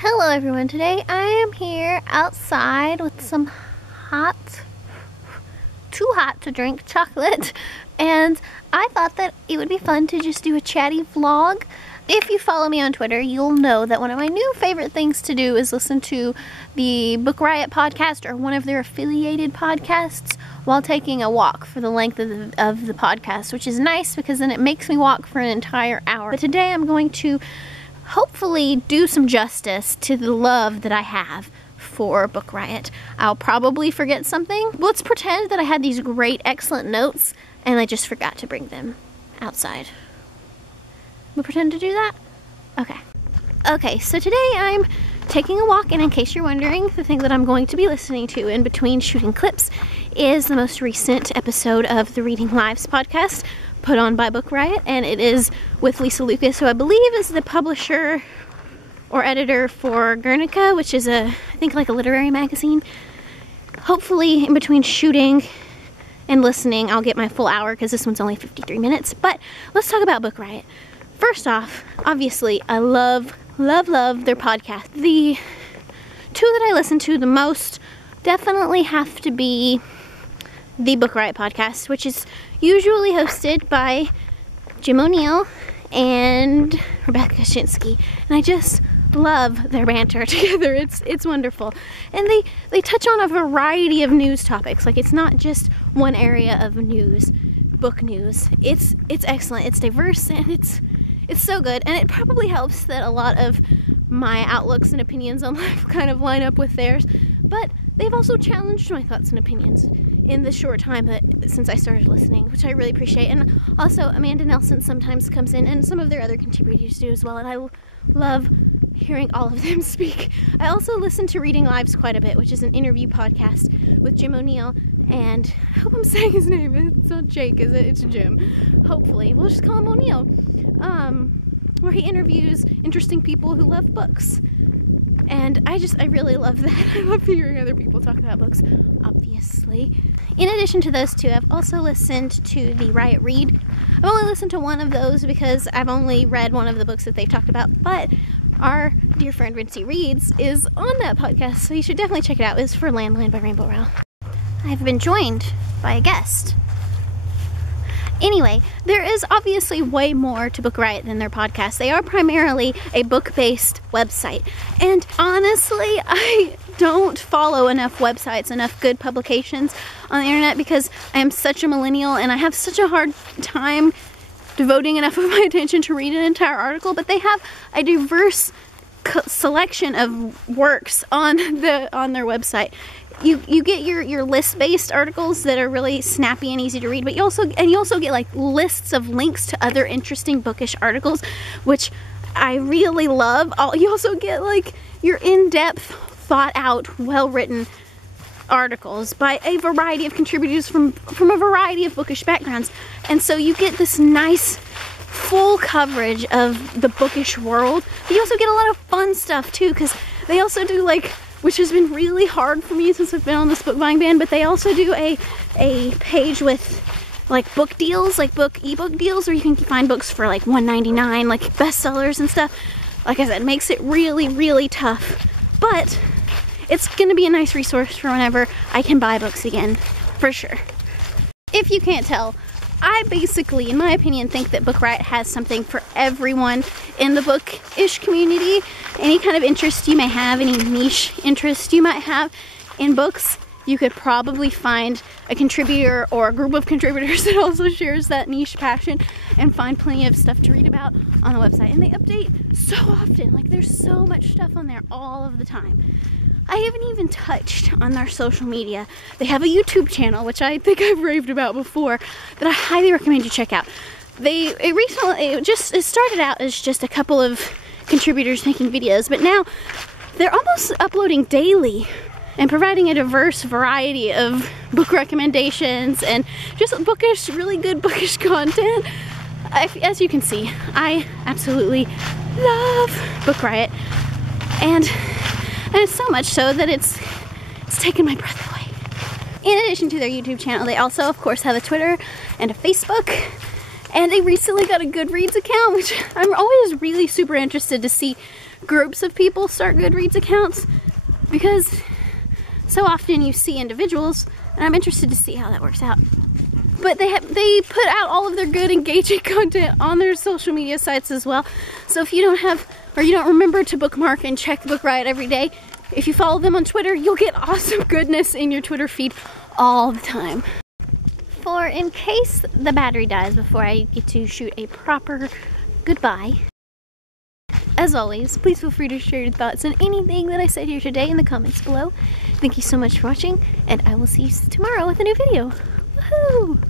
Hello everyone, today I am here outside with some too hot to drink chocolate, and I thought that it would be fun to just do a chatty vlog. If you follow me on Twitter, you'll know that one of my new favorite things to do is listen to the Book Riot podcast or one of their affiliated podcasts while taking a walk for the length of the podcast, which is nice because then it makes me walk for an entire hour. But today I'm going to hopefully do some justice to the love that I have for Book Riot. I'll probably forget something. Let's pretend that I had these great, excellent notes and I just forgot to bring them outside. We'll pretend to do that? Okay, so today I'm taking a walk, and in case you're wondering, the thing that I'm going to be listening to in between shooting clips is the most recent episode of the Reading Lives podcast put on by Book Riot, and it is with Lisa Lucas, who I believe is the publisher or editor for Guernica, which is I think like a literary magazine. Hopefully in between shooting and listening I'll get my full hour, because this one's only 53 minutes, but let's talk about Book Riot. First off, obviously I love their podcast. The two that I listen to the most definitely have to be the Book Riot podcast, which is usually hosted by Jim O'Neill and Rebecca Kaczynski, and I just love their banter together. It's wonderful, and they touch on a variety of news topics. Like, it's not just one area of news, book news. It's excellent, it's diverse, and it's so good, and it probably helps that a lot of my outlooks and opinions on life kind of line up with theirs, but they've also challenged my thoughts and opinions in the short time since I started listening, which I really appreciate. And also Amanda Nelson sometimes comes in, and some of their other contributors do as well, and I love hearing all of them speak. I also listen to Reading Lives quite a bit, which is an interview podcast with Jim O'Neill, and I hope I'm saying his name. It's not Jake, is it? It's Jim. Hopefully. We'll just call him O'Neill. Where he interviews interesting people who love books. And I really love that. I love hearing other people talk about books, obviously. In addition to those two, I've also listened to the Riot Read. I've only listened to one of those because I've only read one of the books that they've talked about, but our dear friend Rincy Reads is on that podcast, so you should definitely check it out. It's for Landline by Rainbow Rowell. I've been joined by a guest. Anyway, there is obviously way more to Book Riot than their podcast. They are primarily a book-based website. And honestly, I don't follow enough websites, enough good publications on the internet, because I am such a millennial and I have such a hard time devoting enough of my attention to read an entire article. But they have a diverse selection of works on their website. You get your list-based articles that are really snappy and easy to read, but you also get like lists of links to other interesting bookish articles, which I really love. You also get like your in-depth, thought-out, well-written articles by a variety of contributors from a variety of bookish backgrounds, and so you get this nice full coverage of the bookish world. But you also get a lot of fun stuff too, because they also do, like, which has been really hard for me since I've been on this book buying ban, but they also do a page with like book deals, like ebook deals, where you can find books for like $1.99, like bestsellers and stuff. Like I said, it makes it really tough, but it's gonna be a nice resource for whenever I can buy books again, for sure. If you can't tell, I basically, in my opinion, think that Book Riot has something for everyone in the book-ish community. Any kind of interest you may have, any niche interest you might have in books, you could probably find a contributor or a group of contributors that also shares that niche passion, and find plenty of stuff to read about on the website. And they update so often. Like, there's so much stuff on there all of the time. I haven't even touched on their social media. They have a YouTube channel, which I think I've raved about before, that I highly recommend you check out. It started out as just a couple of contributors making videos, but now they're almost uploading daily and providing a diverse variety of book recommendations and just really good bookish content. As you can see, I absolutely love Book Riot, and it's so much so that it's taken my breath away. In addition to their YouTube channel, they also, of course, have a Twitter and a Facebook, and they recently got a Goodreads account, which I'm always really super interested to see groups of people start Goodreads accounts, because so often you see individuals, and I'm interested to see how that works out. But they put out all of their good engaging content on their social media sites as well. So if you don't have, or you don't remember to bookmark and check Book Riot every day, if you follow them on Twitter, you'll get awesome goodness in your Twitter feed all the time. For in case the battery dies before I get to shoot a proper goodbye, as always, please feel free to share your thoughts on anything that I said here today in the comments below. Thank you so much for watching, and I will see you tomorrow with a new video. Woohoo!